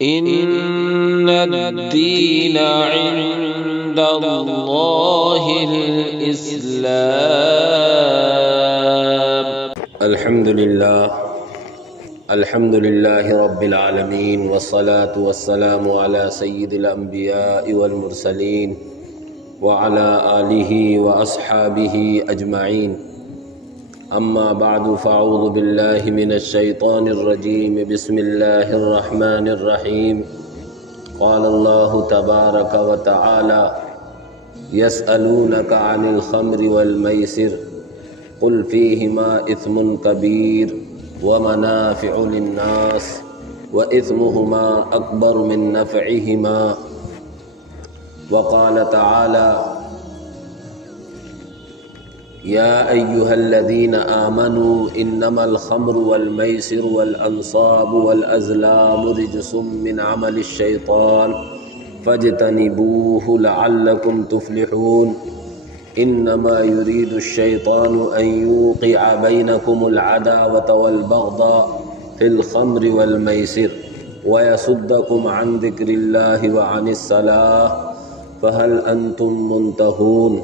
إن الدين عند الله الإسلام. الحمد لله رب العالمين، والصلاة والسلام على سيد الأنبياء والمرسلين وعلى آله وأصحابه أجمعين. أما بعد، فأعوذ بالله من الشيطان الرجيم. بسم الله الرحمن الرحيم. قال الله تبارك وتعالى: يسألونك عن الخمر والميسر قل فيهما إثم كبير ومنافع للناس وإثمهما أكبر من نفعهما. وقال تعالى: يا أيها الذين آمنوا إنما الخمر والميسر والأنصاب والأزلام رجس من عمل الشيطان فاجتنبوه لعلكم تفلحون. إنما يريد الشيطان أن يوقع بينكم العداوة والبغضاء في الخمر والميسر ويصدكم عن ذكر الله وعن الصلاة فهل أنتم منتهون.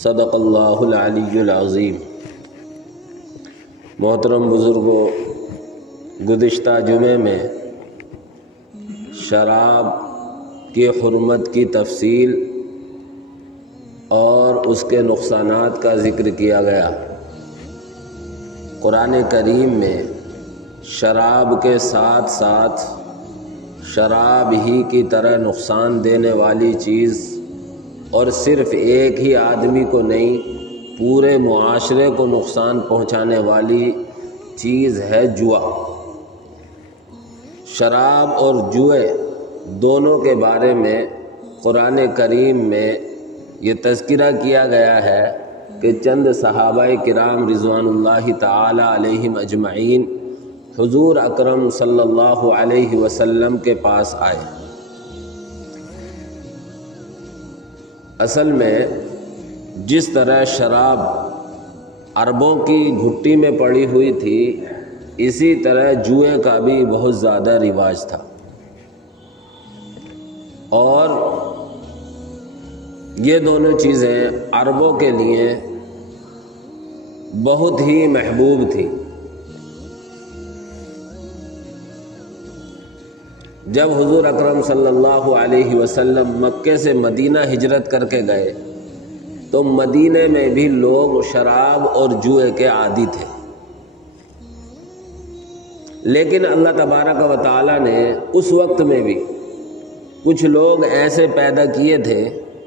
صدق اللہ العلی العظیم. محترم بزرگوں، گزشتہ جمعے میں شراب کی حرمت کی تفصیل اور اس کے نقصانات کا ذکر کیا گیا. قرآن کریم میں شراب کے ساتھ ساتھ شراب ہی کی طرح نقصان دینے والی چیز، اور صرف ایک ہی آدمی کو نہیں، پورے معاشرے کو نقصان پہنچانے والی چیز ہے جوا. شراب اور جوئے دونوں کے بارے میں قرآن کریم میں یہ تذکرہ کیا گیا ہے کہ چند صحابہ کرام رضوان اللہ تعالی علیہم اجمعین حضور اکرم صلی اللہ علیہ وسلم کے پاس آئے. اصل میں جس طرح شراب عربوں کی گھٹی میں پڑی ہوئی تھی، اسی طرح جوئے کا بھی بہت زیادہ رواج تھا، اور یہ دونوں چیزیں عربوں کے لیے بہت ہی محبوب تھی. جب حضور اکرم صلی اللہ علیہ وسلم مکے سے مدینہ ہجرت کر کے گئے تو مدینے میں بھی لوگ شراب اور جوئے کے عادی تھے، لیکن اللہ تبارک و تعالی نے اس وقت میں بھی کچھ لوگ ایسے پیدا کیے تھے،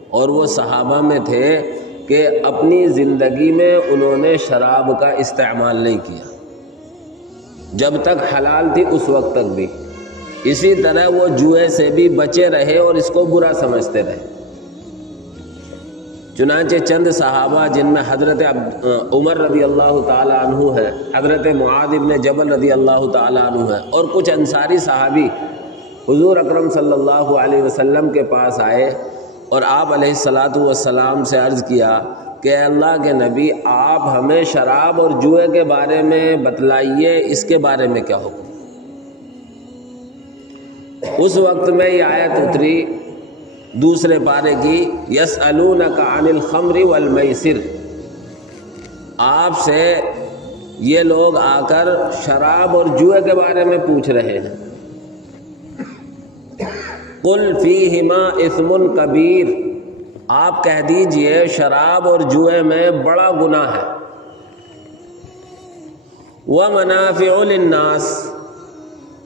اور وہ صحابہ میں تھے کہ اپنی زندگی میں انہوں نے شراب کا استعمال نہیں کیا، جب تک حلال تھی اس وقت تک بھی. اسی طرح وہ جوئے سے بھی بچے رہے اور اس کو برا سمجھتے رہے. چنانچہ چند صحابہ جن میں حضرت عمر رضی اللہ تعالی عنہ ہے، حضرت معاذ بن جبل رضی اللہ تعالی عنہ ہے، اور کچھ انصاری صحابی حضور اکرم صلی اللہ علیہ وسلم کے پاس آئے اور آپ علیہ السلام سے عرض کیا کہ اللہ کے نبی، آپ ہمیں شراب اور جوئے کے بارے میں بتلائیے، اس کے بارے میں کیا حکم. اس وقت میں یہ آیت اتری دوسرے پارے کی، یسألونک عن الخمر والمیسر. آپ سے یہ لوگ آ کر شراب اور جوئے کے بارے میں پوچھ رہے ہیں. قل فیہما اثم کبیر. آپ کہہ دیجئے شراب اور جوئے میں بڑا گناہ ہے. ومنافع للناس.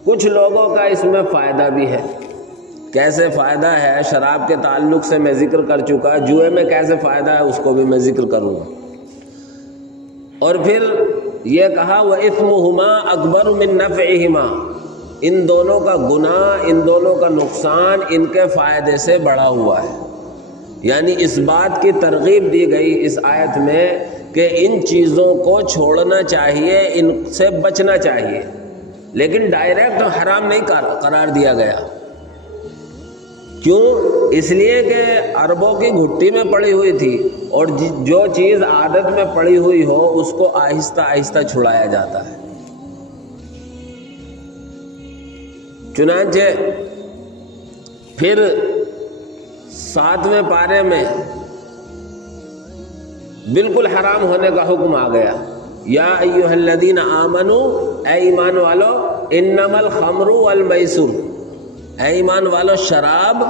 کچھ لوگوں کا اس میں فائدہ بھی ہے. کیسے فائدہ ہے؟ شراب کے تعلق سے میں ذکر کر چکا، جوئے میں کیسے فائدہ ہے اس کو بھی میں ذکر کروں گا. اور پھر یہ کہا وَإِثْمُهُمَا أَكْبَرُ مِن نَّفْعِهِمَا. ان دونوں کا گناہ، ان دونوں کا نقصان ان کے فائدے سے بڑا ہوا ہے. یعنی اس بات کی ترغیب دی گئی اس آیت میں کہ ان چیزوں کو چھوڑنا چاہیے، ان سے بچنا چاہیے، لیکن ڈائریکٹ حرام نہیں قرار دیا گیا. کیوں؟ اس لیے کہ عربوں کی گھٹی میں پڑی ہوئی تھی، اور جو چیز عادت میں پڑی ہوئی ہو اس کو آہستہ آہستہ چھڑایا جاتا ہے. چنانچہ پھر 7ویں پارے میں بالکل حرام ہونے کا حکم آ گیا، یا ایھا الذین آمنوا، اے ایمان والو، انما الخمر والمیسر، اے ایمان والو شراب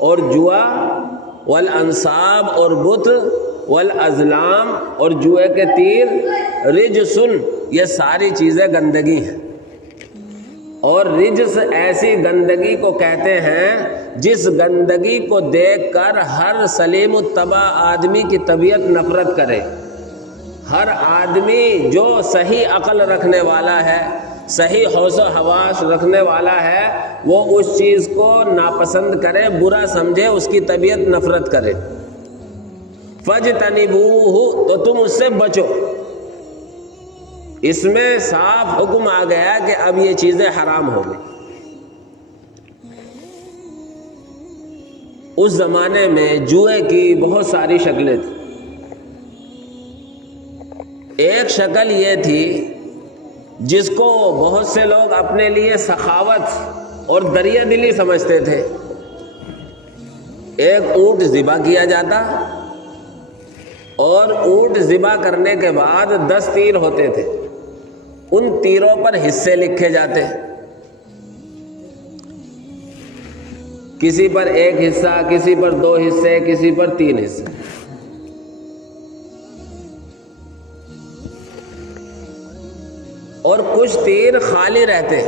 اور جوا، والانصاب اور بت، والازلام اور جوئے کے تیر، رجسن یہ ساری چیزیں گندگی ہیں، اور رجس ایسی گندگی کو کہتے ہیں جس گندگی کو دیکھ کر ہر سلیم الطبع آدمی کی طبیعت نفرت کرے۔ ہر آدمی جو صحیح عقل رکھنے والا ہے، صحیح ہوش و حواس رکھنے والا ہے، وہ اس چیز کو ناپسند کرے، برا سمجھے، اس کی طبیعت نفرت کرے۔ فَاجْتَنِبُوهُ تو تم اس سے بچو۔ اس میں صاف حکم آ گیا کہ اب یہ چیزیں حرام ہو گئی۔ اس زمانے میں جوئے کی بہت ساری شکلیں تھیں۔ ایک شکل یہ تھی جس کو بہت سے لوگ اپنے لیے سخاوت اور دریا دلی سمجھتے تھے۔ ایک اونٹ ذبح کیا جاتا اور اونٹ ذبح کرنے کے بعد 10 تیر ہوتے تھے، ان تیروں پر حصے لکھے جاتے، کسی پر 1 حصہ، کسی پر 2 حصے، کسی پر 3 حصے۔ اور کچھ تیر خالی رہتے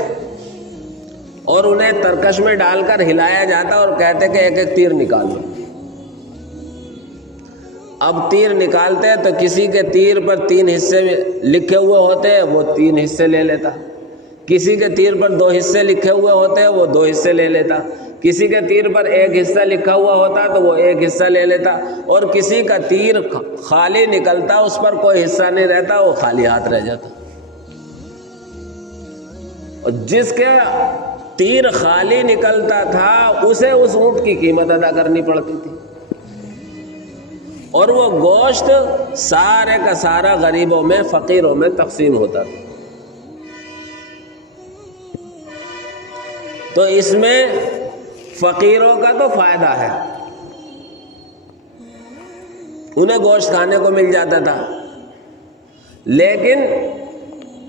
اور انہیں ترکش میں ڈال کر ہلایا جاتا اور کہتے کہ ایک ایک تیر نکالو۔ اب تیر نکالتے تو کسی کے تیر پر 3 حصے لکھے ہوئے ہوتے، وہ 3 حصے لے لیتا، کسی کے تیر پر 2 حصے لکھے ہوئے ہوتے، وہ 2 حصے لے لیتا، کسی کے تیر پر 1 حصہ لکھا ہوا ہوتا تو وہ 1 حصہ لے لیتا، اور کسی کا تیر خالی نکلتا، اس پر کوئی حصہ نہیں رہتا، وہ خالی ہاتھ رہ جاتا۔ اور جس کے تیر خالی نکلتا تھا اسے اس اونٹ کی قیمت ادا کرنی پڑتی تھی، اور وہ گوشت سارے کا سارا غریبوں میں، فقیروں میں تقسیم ہوتا تھا۔ تو اس میں فقیروں کا تو فائدہ ہے، انہیں گوشت کھانے کو مل جاتا تھا، لیکن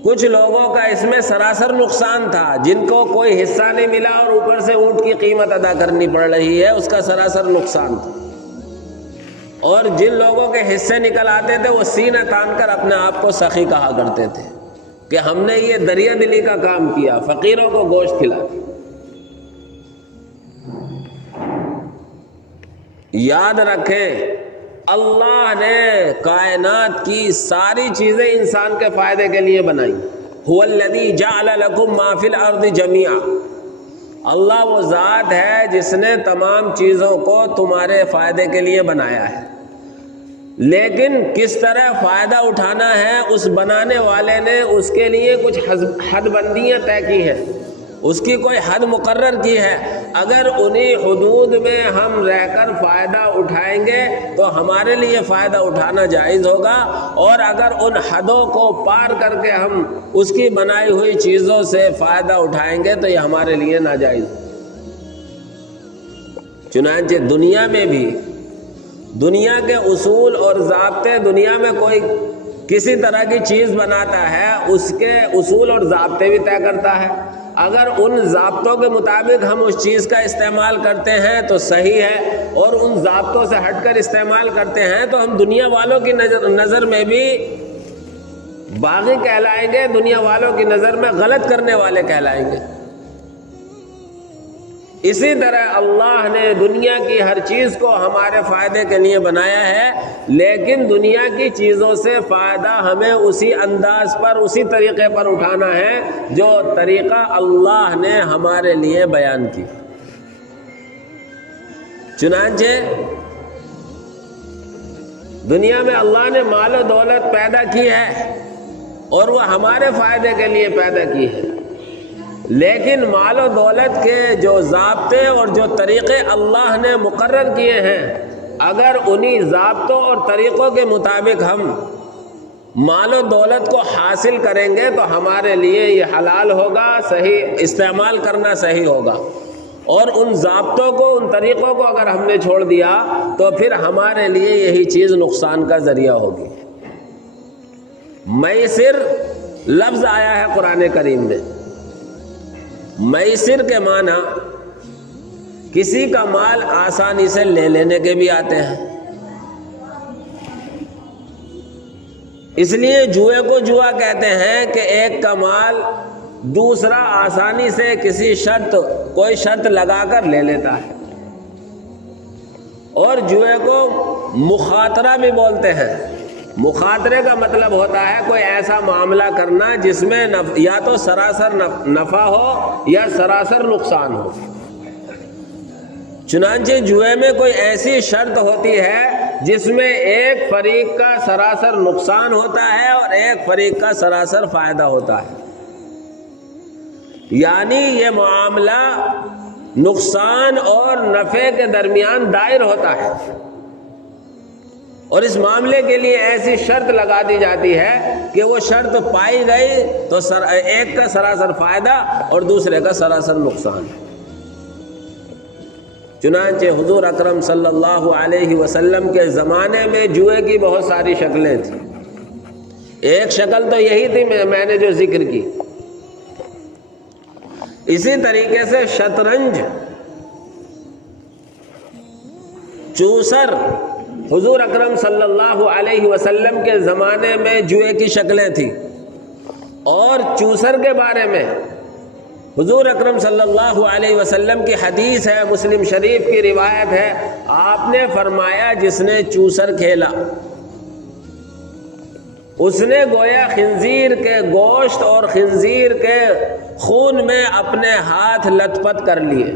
کچھ لوگوں کا اس میں سراسر نقصان تھا، جن کو کوئی حصہ نہیں ملا اور اوپر سے اونٹ کی قیمت ادا کرنی پڑ رہی ہے، اس کا سراسر نقصان تھا۔ اور جن لوگوں کے حصے نکل آتے تھے وہ سینہ تان کر اپنے آپ کو سخی کہا کرتے تھے کہ ہم نے یہ دریا دلی کا کام کیا، فقیروں کو گوشت کھلا دیا۔ یاد رکھیں اللہ نے کائنات کی ساری چیزیں انسان کے فائدے کے لیے بنائی۔ هو الذی جعل لکم ما فی الارض جمیعا، اللہ وہ ذات ہے جس نے تمام چیزوں کو تمہارے فائدے کے لیے بنایا ہے، لیکن کس طرح فائدہ اٹھانا ہے اس بنانے والے نے اس کے لیے کچھ حد بندیاں طے کی ہیں، اس کی کوئی حد مقرر کی ہے۔ اگر انہی حدود میں ہم رہ کر فائدہ اٹھائیں گے تو ہمارے لیے فائدہ اٹھانا جائز ہوگا، اور اگر ان حدوں کو پار کر کے ہم اس کی بنائی ہوئی چیزوں سے فائدہ اٹھائیں گے تو یہ ہمارے لیے ناجائز ہوگا۔ چنانچہ دنیا میں بھی دنیا کے اصول اور ضابطے، دنیا میں کوئی کسی طرح کی چیز بناتا ہے اس کے اصول اور ضابطے بھی طے کرتا ہے۔ اگر ان ضابطوں کے مطابق ہم اس چیز کا استعمال کرتے ہیں تو صحیح ہے، اور ان ضابطوں سے ہٹ کر استعمال کرتے ہیں تو ہم دنیا والوں کی نظر میں بھی باغی کہلائیں گے، دنیا والوں کی نظر میں غلط کرنے والے کہلائیں گے۔ اسی طرح اللہ نے دنیا کی ہر چیز کو ہمارے فائدے کے لیے بنایا ہے، لیکن دنیا کی چیزوں سے فائدہ ہمیں اسی انداز پر، اسی طریقے پر اٹھانا ہے جو طریقہ اللہ نے ہمارے لیے بیان کی۔ چنانچہ دنیا میں اللہ نے مال و دولت پیدا کی ہے اور وہ ہمارے فائدے کے لیے پیدا کی ہے، لیکن مال و دولت کے جو ضابطے اور جو طریقے اللہ نے مقرر کیے ہیں، اگر انہی ضابطوں اور طریقوں کے مطابق ہم مال و دولت کو حاصل کریں گے تو ہمارے لیے یہ حلال ہوگا، صحیح استعمال کرنا صحیح ہوگا، اور ان ضابطوں کو، ان طریقوں کو اگر ہم نے چھوڑ دیا تو پھر ہمارے لیے یہی چیز نقصان کا ذریعہ ہوگی۔ میسر لفظ آیا ہے قرآن کریم میں، میسر کے معنی کسی کا مال آسانی سے لے لینے کے بھی آتے ہیں، اس لیے جوئے کو جوا کہتے ہیں کہ ایک کا مال دوسرا آسانی سے کسی کوئی شرط لگا کر لے لیتا ہے، اور جوئے کو مخاطرہ بھی بولتے ہیں۔ مخاطرے کا مطلب ہوتا ہے کوئی ایسا معاملہ کرنا جس میں یا تو سراسر نفع ہو یا سراسر نقصان ہو۔ چنانچہ جوئے میں کوئی ایسی شرط ہوتی ہے جس میں ایک فریق کا سراسر نقصان ہوتا ہے اور ایک فریق کا سراسر فائدہ ہوتا ہے، یعنی یہ معاملہ نقصان اور نفع کے درمیان دائر ہوتا ہے، اور اس معاملے کے لیے ایسی شرط لگا دی جاتی ہے کہ وہ شرط پائی گئی تو ایک کا سراسر فائدہ اور دوسرے کا سراسر نقصان۔ چنانچہ حضور اکرم صلی اللہ علیہ وسلم کے زمانے میں جوئے کی بہت ساری شکلیں تھیں۔ ایک شکل تو یہی تھی میں نے جو ذکر کی۔ اسی طریقے سے شطرنج، چوسر، حضور اکرم صلی اللہ علیہ وسلم کے زمانے میں جوئے کی شکلیں تھیں، اور چوسر کے بارے میں حضور اکرم صلی اللہ علیہ وسلم کی حدیث ہے، مسلم شریف کی روایت ہے، آپ نے فرمایا جس نے چوسر کھیلا اس نے گویا خنزیر کے گوشت اور خنزیر کے خون میں اپنے ہاتھ لت پت کر لیے،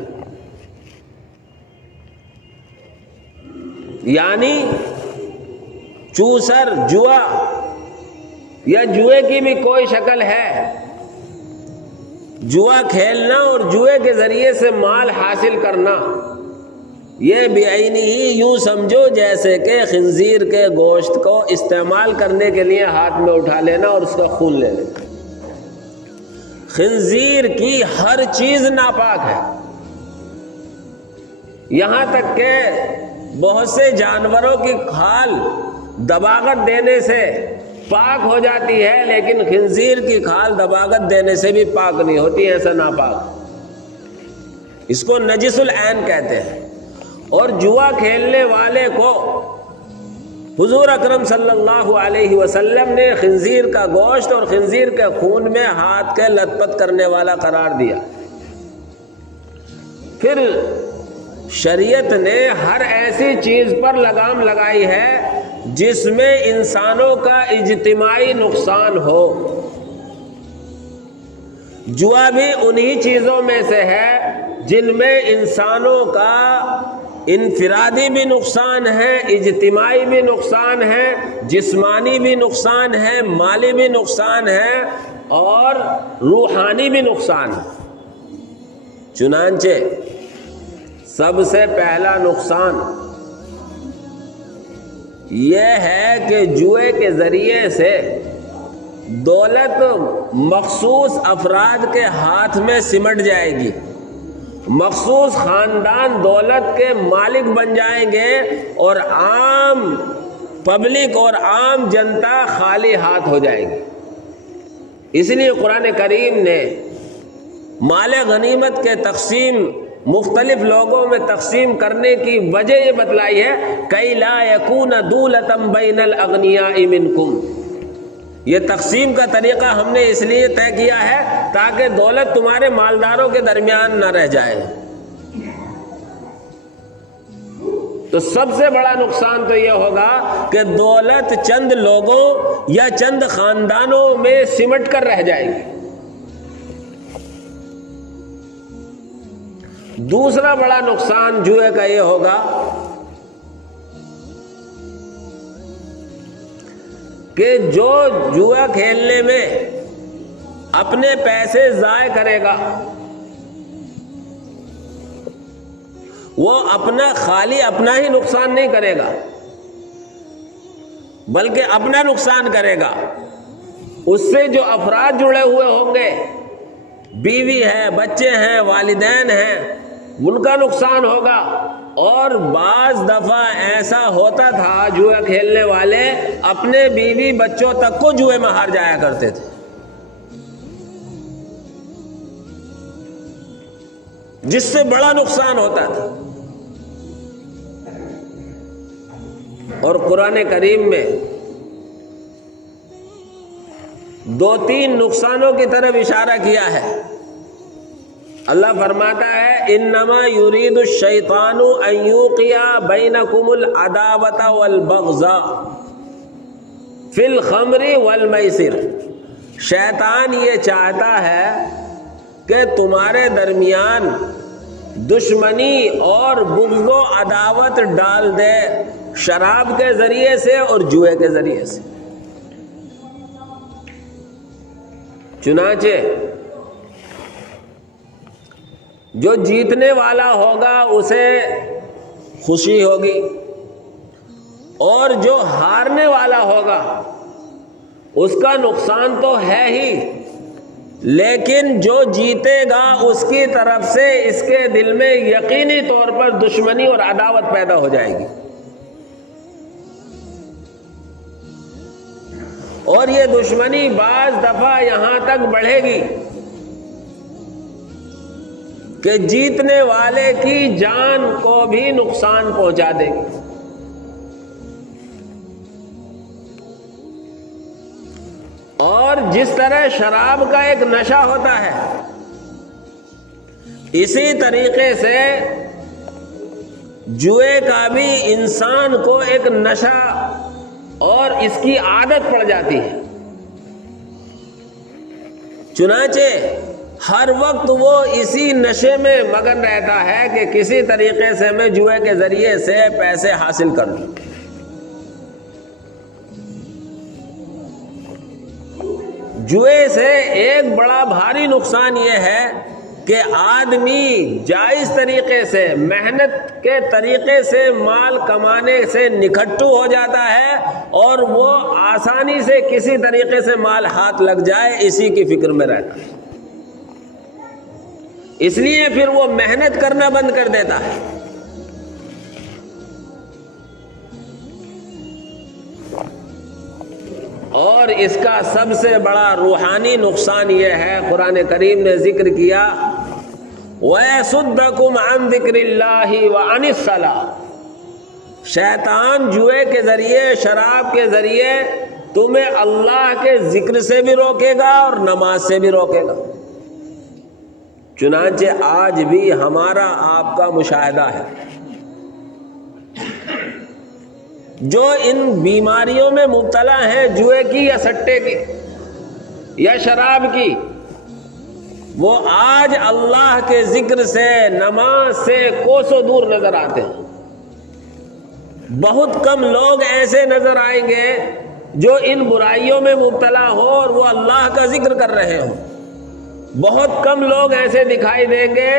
یعنی چوسر، جوا یا جوئے کی بھی کوئی شکل ہے، جوا کھیلنا اور جوئے کے ذریعے سے مال حاصل کرنا، یہ بعینی ہی یوں سمجھو جیسے کہ خنزیر کے گوشت کو استعمال کرنے کے لیے ہاتھ میں اٹھا لینا اور اس کا خون لے لینا۔ خنزیر کی ہر چیز ناپاک ہے، یہاں تک کہ بہت سے جانوروں کی کھال دباغت دینے سے پاک ہو جاتی ہے، لیکن خنزیر کی کھال دباغت دینے سے بھی پاک نہیں ہوتی، ایسا ناپاک، اس کو نجس العین کہتے ہیں۔ اور جوا کھیلنے والے کو حضور اکرم صلی اللہ علیہ وسلم نے خنزیر کا گوشت اور خنزیر کے خون میں ہاتھ کے لت پت کرنے والا قرار دیا۔ پھر شریعت نے ہر ایسی چیز پر لگام لگائی ہے جس میں انسانوں کا اجتماعی نقصان ہو۔ جوا بھی انہی چیزوں میں سے ہے جن میں انسانوں کا انفرادی بھی نقصان ہے، اجتماعی بھی نقصان ہے، جسمانی بھی نقصان ہے، مالی بھی نقصان ہے، اور روحانی بھی نقصان ہے۔ چنانچہ سب سے پہلا نقصان یہ ہے کہ جوئے کے ذریعے سے دولت مخصوص افراد کے ہاتھ میں سمٹ جائے گی، مخصوص خاندان دولت کے مالک بن جائیں گے، اور عام پبلک اور عام جنتا خالی ہاتھ ہو جائے گی۔ اس لیے قرآن کریم نے مال غنیمت کے تقسیم مختلف لوگوں میں تقسیم کرنے کی وجہ یہ بتلائی ہے، کَإْ لَا يَكُونَ دُولَةً بَيْنَ الْأَغْنِيَاءِ مِنْكُمْ۔ یہ تقسیم کا طریقہ ہم نے اس لیے طے کیا ہے تاکہ دولت تمہارے مالداروں کے درمیان نہ رہ جائے۔ تو سب سے بڑا نقصان تو یہ ہوگا کہ دولت چند لوگوں یا چند خاندانوں میں سمٹ کر رہ جائے گی۔ دوسرا بڑا نقصان جوئے کا یہ ہوگا کہ جو جوا کھیلنے میں اپنے پیسے ضائع کرے گا وہ خالی اپنا ہی نقصان نہیں کرے گا، بلکہ اپنا نقصان کرے گا. اس سے جو افراد جڑے ہوئے ہوں گے، بیوی ہے، بچے ہیں، والدین ہیں، ان کا نقصان ہوگا. اور بعض دفعہ ایسا ہوتا تھا جوا کھیلنے والے اپنے بیوی بچوں تک کو جوئے میں ہار جایا کرتے تھے، جس سے بڑا نقصان ہوتا تھا. اور قرآن کریم میں 2-3 نقصانوں کی طرف اشارہ کیا ہے. اللہ فرماتا ہے انما یرید الشیطان ان یوقع بینکم العداوۃ والبغضاء فی الخمر والمیسر. شیطان یہ چاہتا ہے کہ تمہارے درمیان دشمنی اور بغض و عداوت ڈال دے، شراب کے ذریعے سے اور جوئے کے ذریعے سے. چنانچہ جو جیتنے والا ہوگا اسے خوشی ہوگی، اور جو ہارنے والا ہوگا اس کا نقصان تو ہے ہی، لیکن جو جیتے گا اس کی طرف سے اس کے دل میں یقینی طور پر دشمنی اور عداوت پیدا ہو جائے گی. اور یہ دشمنی بعض دفعہ یہاں تک بڑھے گی کہ جیتنے والے کی جان کو بھی نقصان پہنچا دے گی. اور جس طرح شراب کا ایک نشہ ہوتا ہے، اسی طریقے سے جوئے کا بھی انسان کو ایک نشہ اور اس کی عادت پڑ جاتی ہے. چنانچہ ہر وقت وہ اسی نشے میں مگن رہتا ہے کہ کسی طریقے سے میں جوئے کے ذریعے سے پیسے حاصل کر لوں. جوئے سے ایک بڑا بھاری نقصان یہ ہے کہ آدمی جائز طریقے سے، محنت کے طریقے سے مال کمانے سے نکھٹو ہو جاتا ہے، اور وہ آسانی سے کسی طریقے سے مال ہاتھ لگ جائے اسی کی فکر میں رہتا ہے. اس لیے پھر وہ محنت کرنا بند کر دیتا ہے. اور اس کا سب سے بڑا روحانی نقصان یہ ہے، قرآن کریم نے ذکر کیا وَيَصُدَّكُمْ عَنْ ذِكْرِ اللَّهِ وَعَنِ الصَّلَاةِ. شیطان جوئے کے ذریعے، شراب کے ذریعے تمہیں اللہ کے ذکر سے بھی روکے گا اور نماز سے بھی روکے گا. چنانچہ آج بھی ہمارا آپ کا مشاہدہ ہے، جو ان بیماریوں میں مبتلا ہیں، جوئے کی یا سٹے کی یا شراب کی، وہ آج اللہ کے ذکر سے، نماز سے کوسوں دور نظر آتے ہیں. بہت کم لوگ ایسے نظر آئیں گے جو ان برائیوں میں مبتلا ہو اور وہ اللہ کا ذکر کر رہے ہوں. بہت کم لوگ ایسے دکھائی دیں گے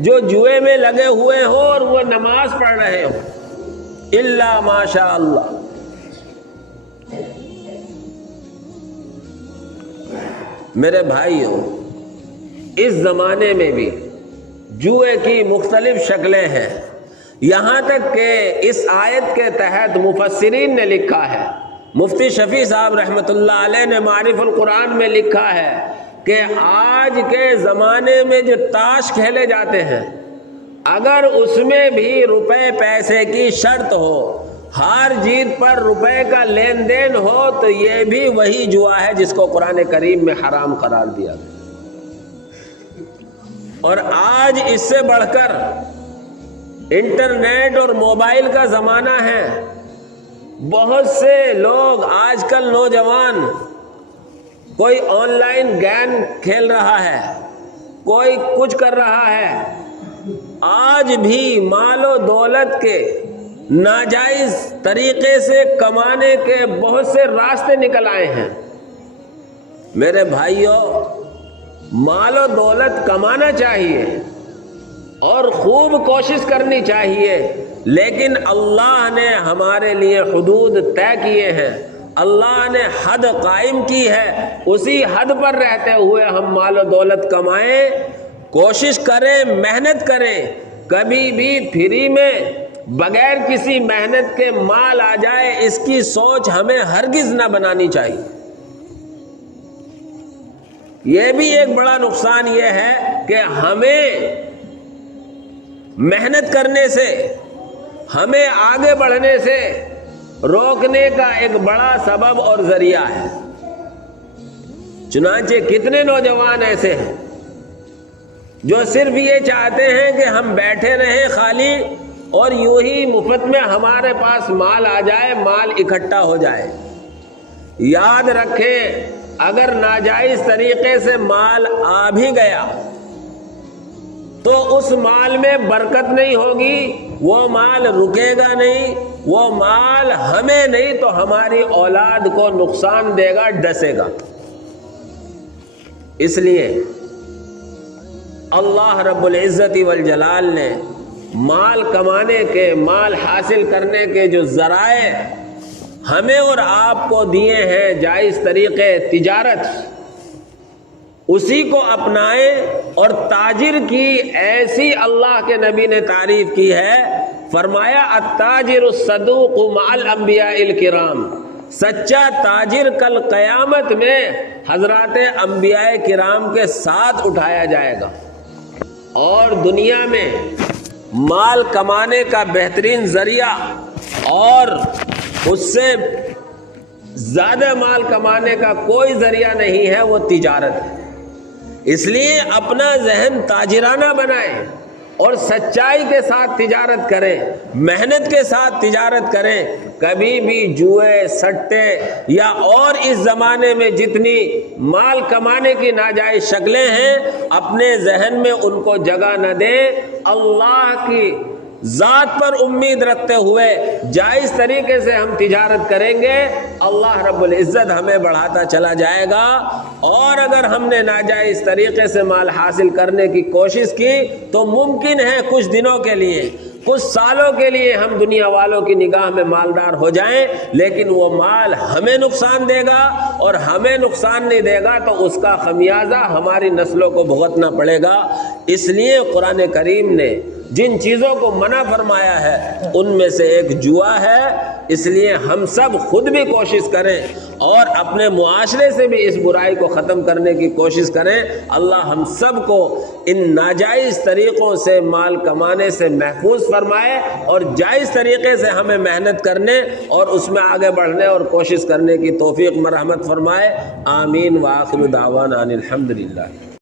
جو جوئے میں لگے ہوئے ہو اور وہ نماز پڑھ رہے ہوں، الا ماشاء اللہ. میرے بھائیوں، اس زمانے میں بھی جوئے کی مختلف شکلیں ہیں. یہاں تک کہ اس آیت کے تحت مفسرین نے لکھا ہے، مفتی شفیع صاحب رحمۃ اللہ علیہ نے معارف القرآن میں لکھا ہے کہ آج کے زمانے میں جو تاش کھیلے جاتے ہیں، اگر اس میں بھی روپے پیسے کی شرط ہو، ہار جیت پر روپے کا لین دین ہو، تو یہ بھی وہی جوا ہے جس کو قرآن کریم میں حرام قرار دیا گیا. اور آج اس سے بڑھ کر انٹرنیٹ اور موبائل کا زمانہ ہے. بہت سے لوگ آج کل نوجوان، کوئی آن لائن گیم کھیل رہا ہے، کوئی کچھ کر رہا ہے. آج بھی مال و دولت کے ناجائز طریقے سے کمانے کے بہت سے راستے نکل آئے ہیں. میرے بھائیوں، مال و دولت کمانا چاہیے اور خوب کوشش کرنی چاہیے، لیکن اللہ نے ہمارے لیے حدود طے کیے ہیں اللہ نے حد قائم کی ہے، اسی حد پر رہتے ہوئے ہم مال و دولت کمائیں، کوشش کریں، محنت کریں۔ کبھی بھی فری میں بغیر کسی محنت کے مال آ جائے، اس کی سوچ ہمیں ہرگز نہ بنانی چاہیے۔ یہ بھی ایک بڑا نقصان یہ ہے کہ ہمیں محنت کرنے سے، ہمیں آگے بڑھنے سے روکنے کا ایک بڑا سبب اور ذریعہ ہے۔ چنانچہ کتنے نوجوان ایسے ہیں جو صرف یہ چاہتے ہیں کہ ہم بیٹھے رہیں خالی اور یوں ہی مفت میں ہمارے پاس مال آ جائے، مال اکٹھا ہو جائے۔ یاد رکھیں، اگر ناجائز طریقے سے مال آ بھی گیا تو اس مال میں برکت نہیں ہوگی، وہ مال رکے گا نہیں، وہ مال ہمیں نہیں تو ہماری اولاد کو نقصان دے گا، ڈسے گا۔ اس لیے اللہ رب العزت والجلال نے مال کمانے کے، مال حاصل کرنے کے جو ذرائع ہمیں اور آپ کو دیے ہیں، جائز طریقے تجارت، اسی کو اپنائیں۔ اور تاجر کی ایسی اللہ کے نبی نے تعریف کی ہے، فرمایا التاجر الصدوق مع الانبیاء الکرام، سچا تاجر کل قیامت میں حضرات انبیاء کرام کے ساتھ اٹھایا جائے گا۔ اور دنیا میں مال کمانے کا بہترین ذریعہ اور اس سے زیادہ مال کمانے کا کوئی ذریعہ نہیں ہے، وہ تجارت ہے۔ اس لیے اپنا ذہن تاجرانہ بنائیں اور سچائی کے ساتھ تجارت کریں، محنت کے ساتھ تجارت کریں۔ کبھی بھی جوئے، سٹے یا اور اس زمانے میں جتنی مال کمانے کی ناجائز شکلیں ہیں، اپنے ذہن میں ان کو جگہ نہ دیں۔ اللہ کی ذات پر امید رکھتے ہوئے جائز طریقے سے ہم تجارت کریں گے، اللہ رب العزت ہمیں بڑھاتا چلا جائے گا۔ اور اگر ہم نے ناجائز طریقے سے مال حاصل کرنے کی کوشش کی تو ممکن ہے کچھ دنوں کے لیے، کچھ سالوں کے لیے ہم دنیا والوں کی نگاہ میں مالدار ہو جائیں، لیکن وہ مال ہمیں نقصان دے گا، اور ہمیں نقصان نہیں دے گا تو اس کا خمیازہ ہماری نسلوں کو بھگتنا پڑے گا۔ اس لیے قرآن کریم نے جن چیزوں کو منع فرمایا ہے ان میں سے ایک جوا ہے۔ اس لیے ہم سب خود بھی کوشش کریں اور اپنے معاشرے سے بھی اس برائی کو ختم کرنے کی کوشش کریں۔ اللہ ہم سب کو ان ناجائز طریقوں سے مال کمانے سے محفوظ فرمائے اور جائز طریقے سے ہمیں محنت کرنے اور اس میں آگے بڑھنے اور کوشش کرنے کی توفیق مرحمت فرمائے۔ آمین وآخر دعوانا ان الحمدللہ۔